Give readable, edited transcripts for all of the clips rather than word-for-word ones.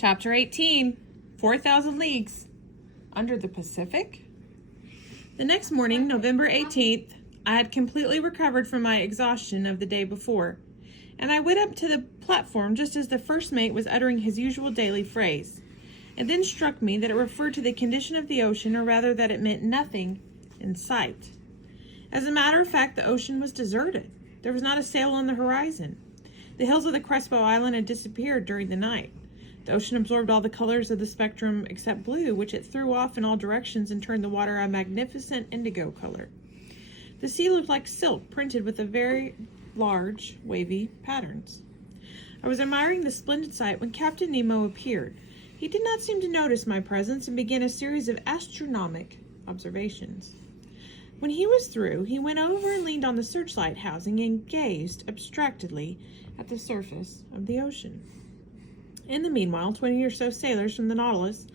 Chapter 18, 4,000 Leagues Under the Pacific. The next morning, November 18th, I had completely recovered from my exhaustion of the day before, and I went up to the platform just as the first mate was uttering his usual daily phrase. It then struck me that it referred to the condition of the ocean, or rather that it meant nothing in sight. As a matter of fact, the ocean was deserted. There was not a sail on the horizon. The hills of the Crespo Island had disappeared during the night. The ocean absorbed all the colors of the spectrum except blue, which it threw off in all directions and turned the water a magnificent indigo color. The sea looked like silk, printed with a very large, wavy patterns. I was admiring the splendid sight when Captain Nemo appeared. He did not seem to notice my presence and began a series of astronomic observations. When he was through, he went over and leaned on the searchlight housing and gazed abstractedly at the surface of the ocean. In the meanwhile, 20 or so sailors from the Nautilus,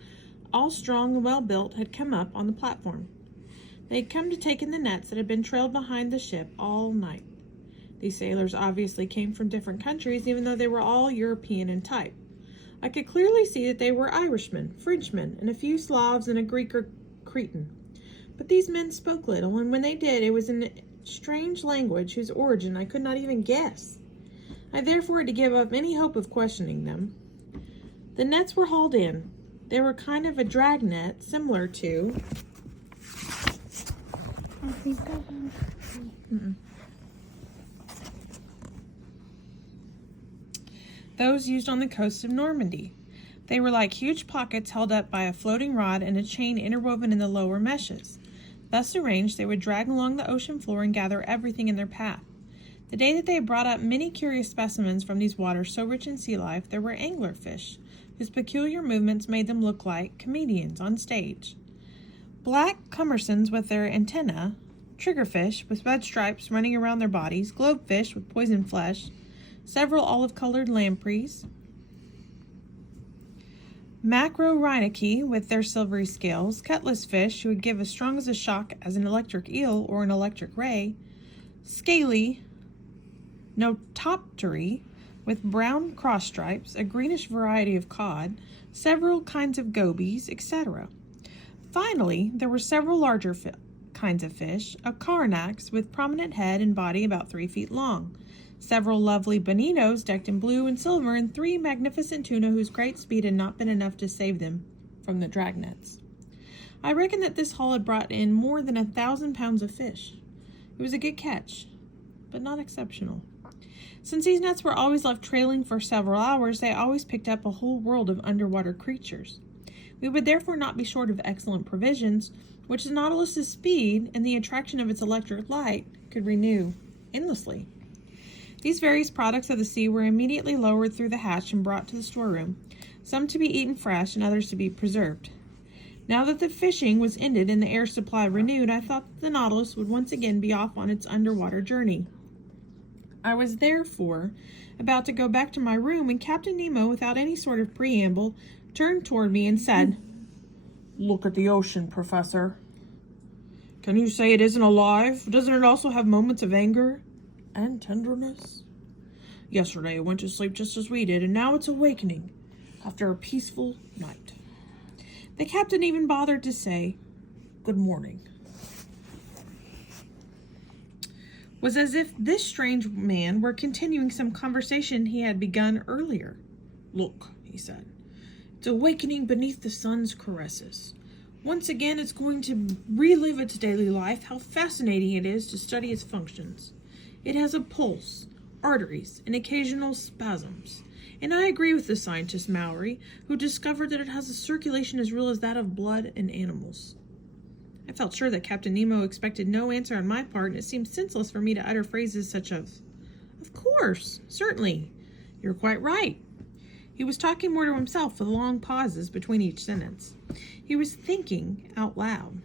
all strong and well-built, had come up on the platform. They had come to take in the nets that had been trailed behind the ship all night. These sailors obviously came from different countries, even though they were all European in type. I could clearly see that they were Irishmen, Frenchmen, and a few Slavs and a Greek or Cretan. But these men spoke little, and when they did, it was in a strange language whose origin I could not even guess. I therefore had to give up any hope of questioning them. The nets were hauled in. They were kind of a drag net, similar to those used on the coast of Normandy. They were like huge pockets held up by a floating rod and a chain interwoven in the lower meshes. Thus arranged, they would drag along the ocean floor and gather everything in their path. The day that they had brought up many curious specimens from these waters so rich in sea life, there were anglerfish, whose peculiar movements made them look like comedians on stage. Black commersons with their antennae, triggerfish with red stripes running around their bodies, globefish with poisoned flesh, several olive-colored lampreys, macrorhynchi with their silvery scales, cutlass fish who would give as strong as a shock as an electric eel or an electric ray, scaly notopteri with brown cross stripes, a greenish variety of cod, several kinds of gobies, etc. Finally, there were several larger kinds of fish, a carnax with prominent head and body about 3 feet long, several lovely bonitos decked in blue and silver, and 3 magnificent tuna whose great speed had not been enough to save them from the dragnets. I reckon that this haul had brought in more than 1,000 pounds of fish. It was a good catch, but not exceptional. Since these nets were always left trailing for several hours, they always picked up a whole world of underwater creatures. We would therefore not be short of excellent provisions, which the Nautilus's speed and the attraction of its electric light could renew endlessly. These various products of the sea were immediately lowered through the hatch and brought to the storeroom, some to be eaten fresh and others to be preserved. Now that the fishing was ended and the air supply renewed, I thought that the Nautilus would once again be off on its underwater journey. I was therefore about to go back to my room when Captain Nemo, without any sort of preamble, turned toward me and said, "Look at the ocean, Professor. Can you say it isn't alive? Doesn't it also have moments of anger and tenderness? Yesterday it went to sleep just as we did, and now it's awakening after a peaceful night." The captain even bothered to say, "Good morning." Was as if this strange man were continuing some conversation he had begun earlier. "Look," he said, "it's awakening beneath the sun's caresses. Once again it's going to relive its daily life. How fascinating it is to study its functions. It has a pulse, arteries, and occasional spasms. And I agree with the scientist Maury, who discovered that it has a circulation as real as that of blood in animals." I felt sure that Captain Nemo expected no answer on my part, and it seemed senseless for me to utter phrases such as, "Of course, certainly, you're quite right." He was talking more to himself with long pauses between each sentence. He was thinking out loud.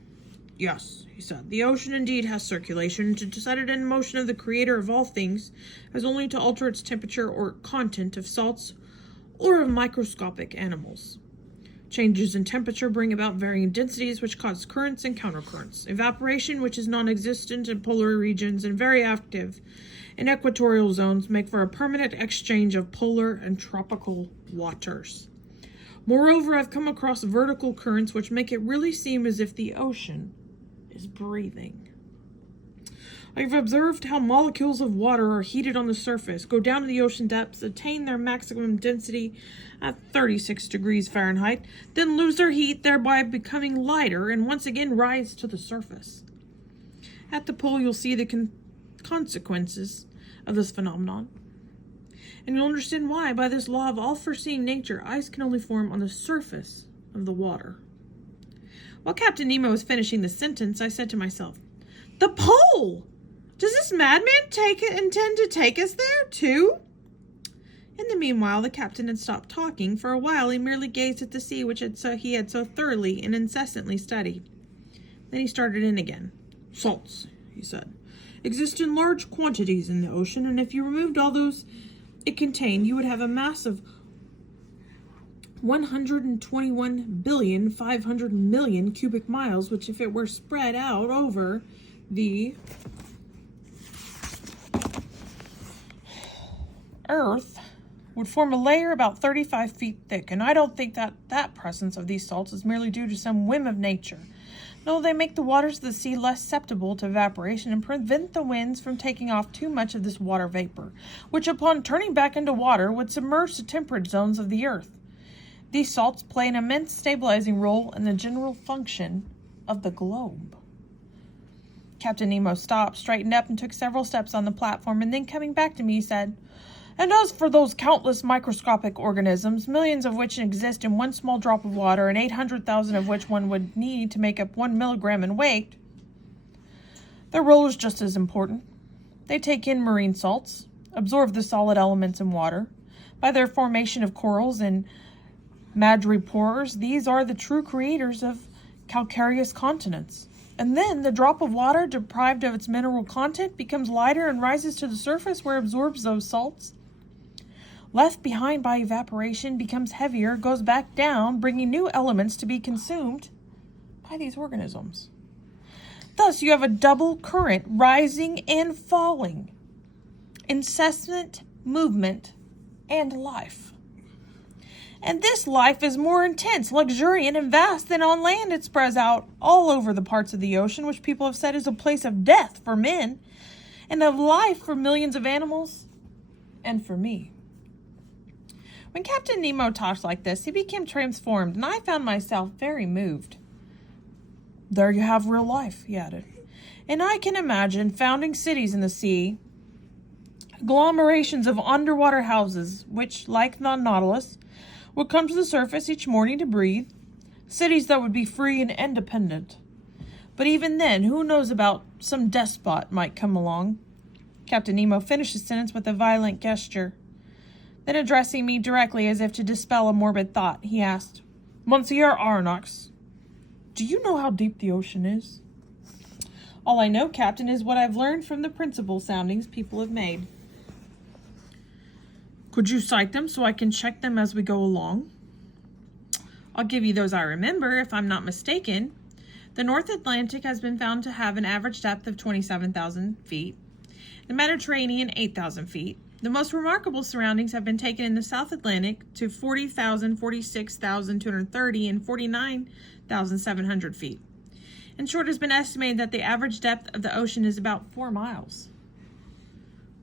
"Yes," he said, "the ocean indeed has circulation. To set it in motion of the Creator of all things has only to alter its temperature or content of salts or of microscopic animals. Changes in temperature bring about varying densities which cause currents and countercurrents. Evaporation, which is non-existent in polar regions and very active in equatorial zones, make for a permanent exchange of polar and tropical waters. Moreover, I've come across vertical currents which make it really seem as if the ocean is breathing. I've observed how molecules of water are heated on the surface, go down to the ocean depths, attain their maximum density at 36 degrees Fahrenheit, then lose their heat, thereby becoming lighter, and once again rise to the surface. At the pole, you'll see the consequences of this phenomenon. And you'll understand why, by this law of all-foreseeing nature, ice can only form on the surface of the water. While Captain Nemo was finishing the sentence, I said to myself, "The pole! Does this madman intend to take us there, too?" In the meanwhile, the captain had stopped talking. For a while, he merely gazed at the sea, which he had so thoroughly and incessantly studied. Then he started in again. "Salts," he said, "exist in large quantities in the ocean, and if you removed all those it contained, you would have a mass of 121,500,000,000 cubic miles, which, if it were spread out over the Earth, would form a layer about 35 feet thick, and I don't think that presence of these salts is merely due to some whim of nature. No, they make the waters of the sea less susceptible to evaporation and prevent the winds from taking off too much of this water vapor, which upon turning back into water would submerge the temperate zones of the earth. These salts play an immense stabilizing role in the general function of the globe." Captain Nemo stopped, straightened up, and took several steps on the platform, and then coming back to me, he said, "And as for those countless microscopic organisms, millions of which exist in one small drop of water, and 800,000 of which one would need to make up 1 milligram in weight, their role is just as important. They take in marine salts, absorb the solid elements in water. By their formation of corals and madrepores, these are the true creators of calcareous continents. And then the drop of water, deprived of its mineral content, becomes lighter and rises to the surface where it absorbs those salts. Left behind by evaporation, becomes heavier, goes back down, bringing new elements to be consumed by these organisms. Thus, you have a double current, rising and falling, incessant movement, and life. And this life is more intense, luxuriant, and vast than on land. It spreads out all over the parts of the ocean, which people have said is a place of death for men, and of life for millions of animals, and for me." When Captain Nemo talked like this, he became transformed, and I found myself very moved. "There you have real life," he added. "And I can imagine founding cities in the sea, agglomerations of underwater houses, which, like the Nautilus, would come to the surface each morning to breathe, cities that would be free and independent. But even then, who knows about some despot might come along." Captain Nemo finished his sentence with a violent gesture. Then, addressing me directly as if to dispel a morbid thought, he asked, "Monsieur Aronnax, do you know how deep the ocean is?" "All I know, Captain, is what I've learned from the principal soundings people have made." "Could you cite them so I can check them as we go along?" "I'll give you those I remember, if I'm not mistaken. The North Atlantic has been found to have an average depth of 27,000 feet. The Mediterranean, 8,000 feet. The most remarkable surroundings have been taken in the South Atlantic to 40,000, 46,230, and 49,700 feet. In short, it has been estimated that the average depth of the ocean is about 4 miles.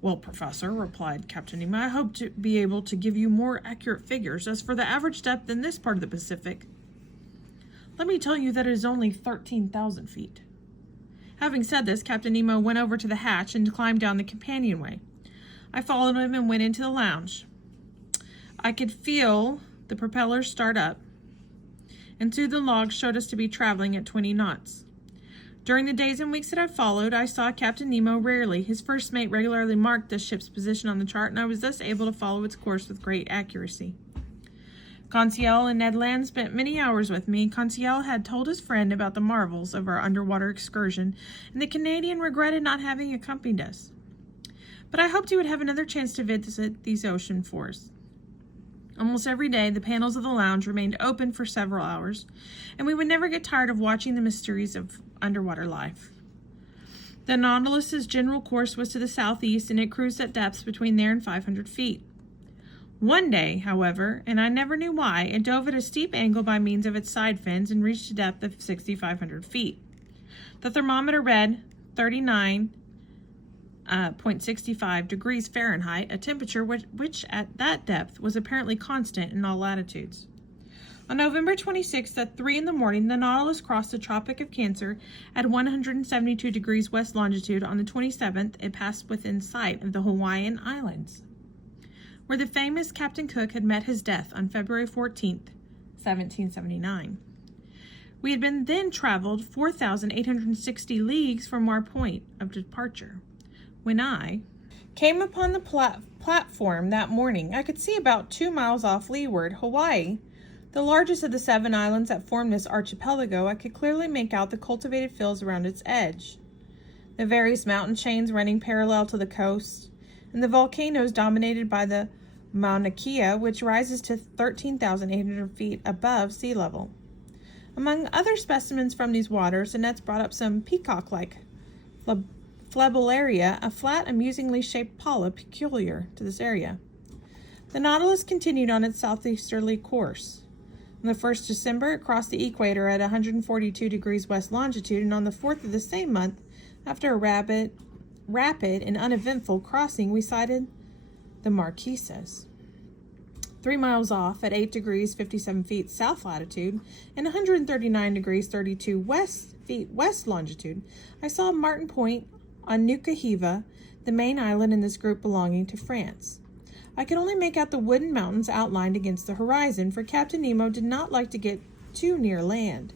"Well, Professor," replied Captain Nemo, "I hope to be able to give you more accurate figures. As for the average depth in this part of the Pacific, let me tell you that it is only 13,000 feet. Having said this, Captain Nemo went over to the hatch and climbed down the companionway. I followed him and went into the lounge. I could feel the propellers start up, and soon the logs showed us to be traveling at 20 knots. During the days and weeks that I followed, I saw Captain Nemo rarely. His first mate regularly marked the ship's position on the chart, and I was thus able to follow its course with great accuracy. Conseil and Ned Land spent many hours with me. Conseil had told his friend about the marvels of our underwater excursion, and the Canadian regretted not having accompanied us. But I hoped he would have another chance to visit these ocean forests. Almost every day, the panels of the lounge remained open for several hours, and we would never get tired of watching the mysteries of underwater life. The Nautilus's general course was to the southeast, and it cruised at depths between there and 500 feet. One day, however, and I never knew why, it dove at a steep angle by means of its side fins and reached a depth of 6,500 feet. The thermometer read 39.65 degrees Fahrenheit, a temperature which at that depth was apparently constant in all latitudes. On November 26th at 3 in the morning, the Nautilus crossed the Tropic of Cancer at 172 degrees west longitude. On the 27th, it passed within sight of the Hawaiian Islands, where the famous Captain Cook had met his death on February 14th, 1779. We had been then traveled 4,860 leagues from our point of departure. When I came upon the platform that morning, I could see about 2 miles off leeward Hawaii, the largest of the 7 islands that form this archipelago. I could clearly make out the cultivated fields around its edge, the various mountain chains running parallel to the coast, and the volcanoes dominated by the Mauna Kea, which rises to 13,800 feet above sea level. Among other specimens from these waters, the nets brought up some peacock-like Flebellaria, a flat, amusingly shaped polyp peculiar to this area. The Nautilus continued on its southeasterly course. On the 1st December, it crossed the equator at 142 degrees west longitude, and on the 4th of the same month, after a rapid and uneventful crossing, we sighted the Marquesas. 3 miles off at 8 degrees 57 feet south latitude and 139 degrees 32 feet west longitude, I saw Martin Point on Nuka Hiva, the main island in this group belonging to France. I could only make out the wooden mountains outlined against the horizon, for Captain Nemo did not like to get too near land.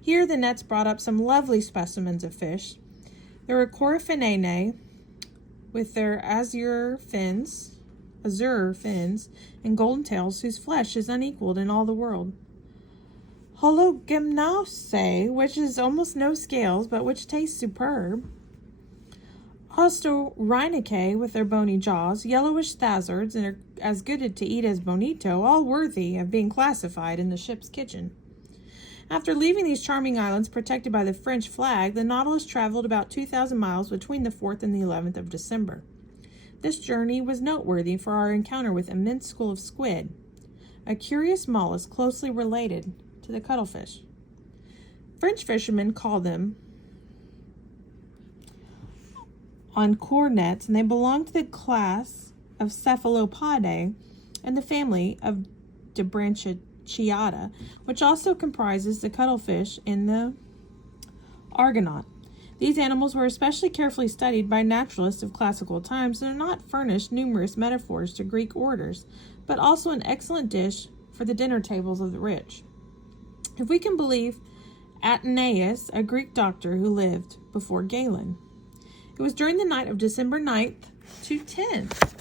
Here the nets brought up some lovely specimens of fish. There were Coryphenae with their azure fins, and golden tails, whose flesh is unequaled in all the world. Hologymnose, which is almost no scales, but which tastes superb. Hostorhynchidae with their bony jaws, yellowish thazards, and are as good to eat as bonito, all worthy of being classified in the ship's kitchen. After leaving these charming islands protected by the French flag, the Nautilus traveled about 2,000 miles between the 4th and the 11th of December. This journey was noteworthy for our encounter with an immense school of squid, a curious mollusk closely related to the cuttlefish. French fishermen call them encornets, and they belong to the class of Cephalopodae and the family of Dibranchiata, which also comprises the cuttlefish and the argonaut. These animals were especially carefully studied by naturalists of classical times and are not furnished numerous metaphors to Greek orators, but also an excellent dish for the dinner tables of the rich. If we can believe Athenaeus, a Greek doctor who lived before Galen, it was during the night of December 9th to 10th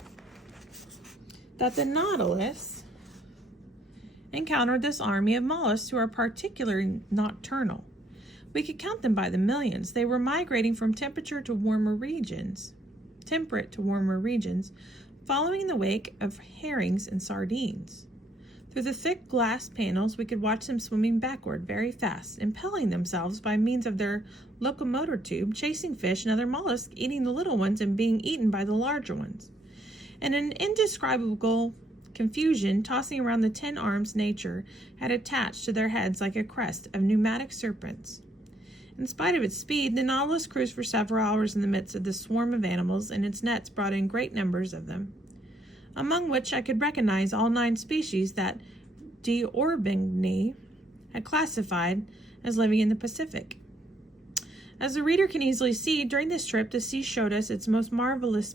that the Nautilus encountered this army of mollusks who are particularly nocturnal. We could count them by the millions. They were migrating from temperate to warmer regions, following in the wake of herrings and sardines. Through the thick glass panels, we could watch them swimming backward very fast, impelling themselves by means of their locomotor tube, chasing fish and other mollusks, eating the little ones and being eaten by the larger ones. And an indescribable confusion tossing around the 10 arms nature had attached to their heads like a crest of pneumatic serpents. In spite of its speed, the Nautilus cruised for several hours in the midst of this swarm of animals, and its nets brought in great numbers of them, among which I could recognize all 9 species that D'Orbigny had classified as living in the Pacific. As the reader can easily see, during this trip the sea showed us its most marvelous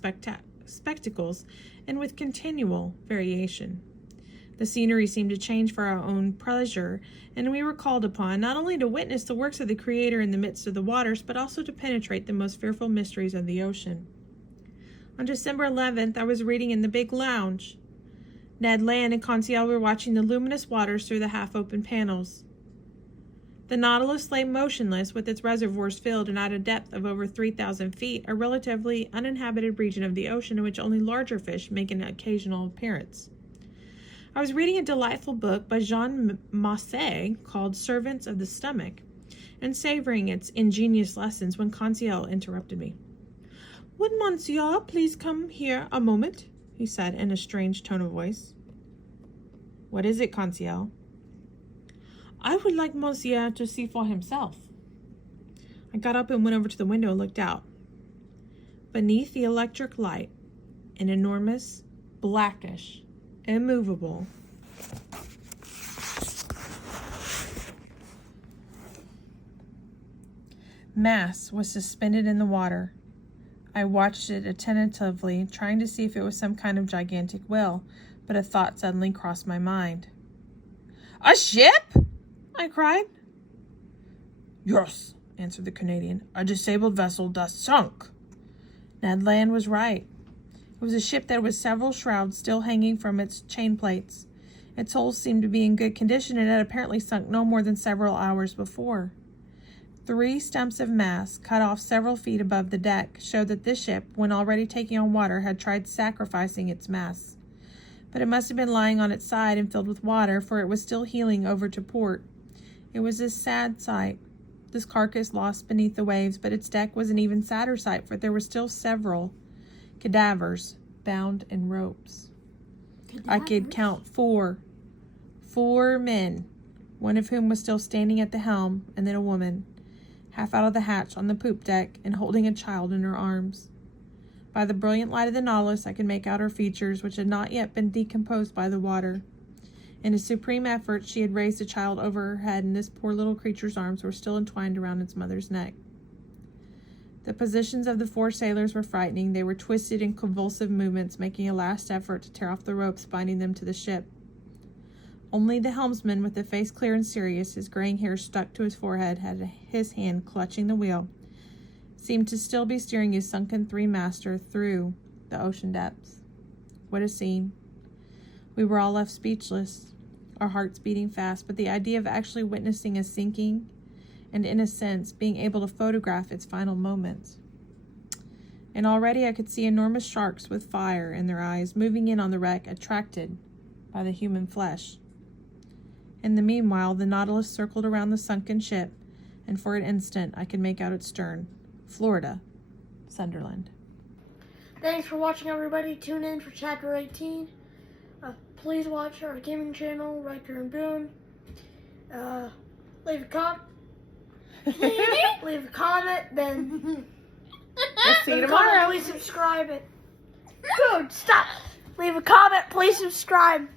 spectacles, and with continual variation. The scenery seemed to change for our own pleasure, and we were called upon not only to witness the works of the Creator in the midst of the waters, but also to penetrate the most fearful mysteries of the ocean. On December 11th, I was reading in the big lounge. Ned Land and Conseil were watching the luminous waters through the half-open panels. The Nautilus lay motionless with its reservoirs filled, and at a depth of over 3,000 feet, a relatively uninhabited region of the ocean in which only larger fish make an occasional appearance. I was reading a delightful book by Jean Masse called Servants of the Stomach, and savoring its ingenious lessons, when Conseil interrupted me. "Would Monsieur please come here a moment?" he said in a strange tone of voice. What is it, Conseil? I would like Monsieur to see for himself. I got up and went over to the window and looked out. Beneath the electric light, an enormous, blackish, immovable mass was suspended in the water. I watched it attentively, trying to see if it was some kind of gigantic whale, but a thought suddenly crossed my mind. A ship? I cried. Yes, answered the Canadian. A disabled vessel thus sunk. Ned Land was right. It was a ship that was several shrouds still hanging from its chain plates. Its hull seemed to be in good condition and had apparently sunk no more than several hours before. 3 stumps of masts, cut off several feet above the deck, showed that this ship, when already taking on water, had tried sacrificing its masts. But it must have been lying on its side and filled with water, for it was still heeling over to port. It was a sad sight, this carcass lost beneath the waves, but its deck was an even sadder sight, for there were still several cadavers bound in ropes. I could count 4 men, one of whom was still standing at the helm, and then a woman, half out of the hatch on the poop deck and holding a child in her arms. By the brilliant light of the Nautilus, I could make out her features, which had not yet been decomposed by the water. In a supreme effort, she had raised the child over her head, and this poor little creature's arms were still entwined around its mother's neck. The positions of the 4 sailors were frightening. They were twisted in convulsive movements, making a last effort to tear off the ropes binding them to the ship. Only the helmsman, with a face clear and serious, his graying hair stuck to his forehead, had his hand clutching the wheel, seemed to still be steering his sunken 3-master through the ocean depths. What a scene. We were all left speechless, our hearts beating fast, but the idea of actually witnessing a sinking and, in a sense, being able to photograph its final moments. And already I could see enormous sharks with fire in their eyes moving in on the wreck, attracted by the human flesh. In the meanwhile, the Nautilus circled around the sunken ship, and for an instant I could make out its stern. Florida, Sunderland. Thanks for watching, everybody. Tune in for Chapter 18. Please watch our gaming channel, Riker and Boone. Leave a comment, then See you tomorrow. Please subscribe. Dude, stop. Leave a comment, please subscribe.